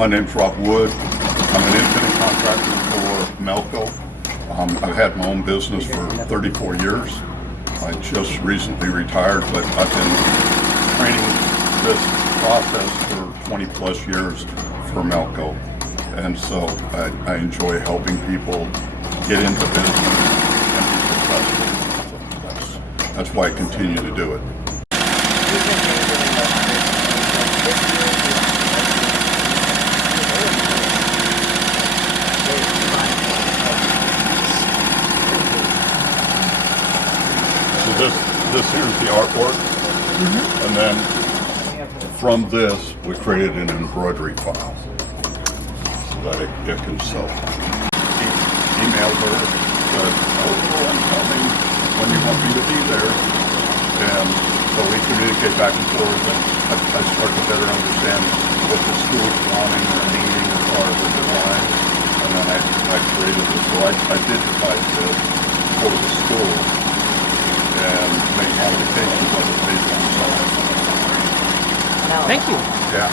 My name's Rob Wood. I'm an independent contractor for Melco. I've had my own business for 34 years. I just recently retired, but I've been training this process for 20 plus years for Melco. And so I enjoy helping people get into business and be successful. So that's why I continue to do it. So this here's the artwork, and then from this we created an embroidery file so that it can sell. Emailed her, said, "Oh, tell me when you want me to be there," and so we communicate back and forth, and I start to better understand what the school's wanting or needing as far as the design, and then I created this. So I digitized this for the school and make modifications of it based on size. Thank you. Yeah.